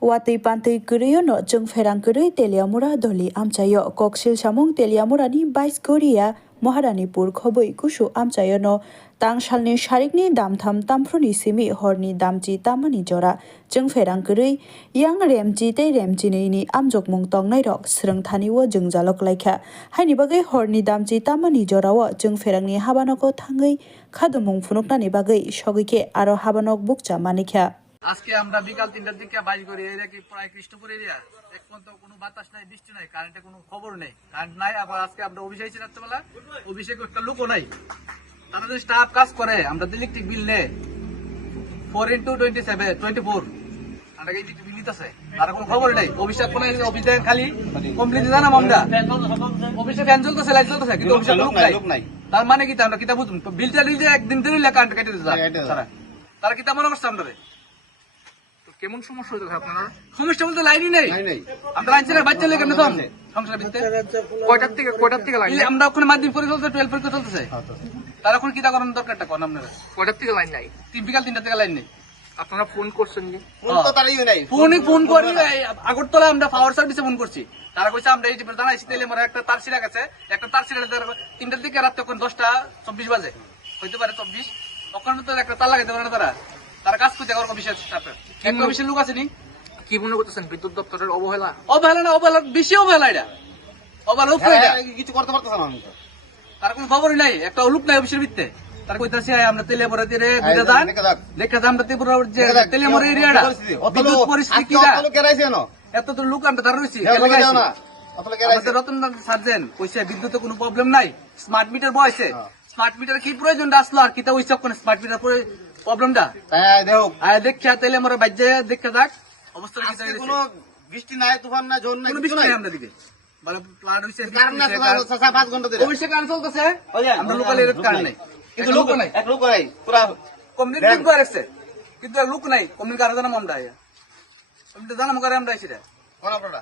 Watui pantui kuriyo no jeng ferang kurui Teliamura doli amchayo koksil samung Teliamurani 22 Korea Maharanipur khoboi kusu amchayo no tangsalni sharikni damtham tamfruni simi horni damji tamani jora jeng ferang kurui yang remji tei remji ni amjokmung tongnai rok srengthani wo jengjalok laikha haini bagai horni damji tamani jora wo jeng ferangni habanoko thangai khadumung phunuknani bagai sogike aro habanok bukcha manikha আজকে আমরা বিকাল 3টার দিকে bike করি area কি প্রায় Krishnapur area এক পর্যন্ত কোনো বাতাস নাই বৃষ্টি নাই কারেন্টের কোনো খবর নেই কারেন্ট নাই আবার আজকে আমরা অফিসে আছি রাত্রেবেলা অফিসে একটা লোকও নাই তারা যে স্টাফ কাজ করে আমরা ইলেকট্রিক বিল নে 4x27 আমরা ইলেকট্রিক বিল নিতেছে তার কোনো খবর নেই অফিসে কোনো অফিস দেখেন খালি কমপ্লেন জানাম আমরা অফিসে ফ্যান চলতেছে লাইট চলতেছে কিন্তু অফিসে লোক নাই তার মানে কি আমরা কিতা বুঝুন বিলটা দিলে একদিন ধরে কারেন্ট কেটে দিতে তারা কিতা মনে করছে আমরা কেমন সমস্যা হইতো আপনারা সমস্যা বলতে লাইনই নেই আমরা লাইন ছেড়ে বাচ্চা লেগে কেন সংসার ভিত্তিতে কয়টার থেকে লাইন আমরা ওখানে মাধ্যমিক পরীক্ষা চলছে 12 পরীক্ষা চলতেছে তার এখন কি করার দরকারটা কোন আপনারা কয়টার থেকে লাইন নাই বিকাল 3টা থেকে লাইন নেই আপনারা ফোন করছেন কি ফোন তো তারাই নাই ফোন করি আগরতলা আমরা পাওয়ার সার্ভিসে ফোন করছি তারা কইছে আমরা এই টিপে জানাইছি তাইলে মোরা একটা তার ছিড়া গেছে একটা তার ছিড়া 3টার দিকে রাত তখন 10:24 বাজে হইতে পারে 24 ওখানে তো একটা তার লাগাইতে পারে না তারা কাজ করতে গেল অফিসের স্টাফে একটা অফিসের লোক আছে নি কি মনে করতেছেন বিদ্যুৎ দপ্তরের অবহেলা না অবহেলা বেশি অবহেলা এটা অবহেলা কিছু করতে পারতেছ না তার কোনো খবরই নাই একটা লোক নাই অফিসের ভিতরে তার কইতাছে আমরা তেলে ভরে দিয়ে বুঝা যান দেখা যান আমরা ত্রিপুরা যে তেলে ভরে এরিয়াটা বিদ্যুৎ পরিস্থিতি কি না এত তো লোক আমরা দাঁড়া রইছি আমাদের রতন সার্জেন কইছে বিদ্যুতে কোনো প্রবলেম নাই স্মার্ট মিটার বয়সে স্মার্ট মিটার কি প্রয়োজনটা আসলো আর কিটা ওইসব কোন স্মার্ট মিটার প্রবলেমটা দেখা তাইলে আমরা বাজ্যে দেখা যাক অবস্থা কোনো বৃষ্টি নাই তুফান না ঝড় নাই কিছু নাই আমরা দিকে বলে প্লাট হইছে কারণ না 5 ঘন্টা ধরে অবশ্যই কারণ চলতেছে আমরা লোকাল এরিয়ার কারণ নাই কিন্তু লোক নাই এক লোক নাই পুরো কমিউনিটি করেছে কিন্তু লোক নাই কমিউনিটি কারণ জানা আমরা আমরা জানা করে আমরা আইছি রে কোন আপনারা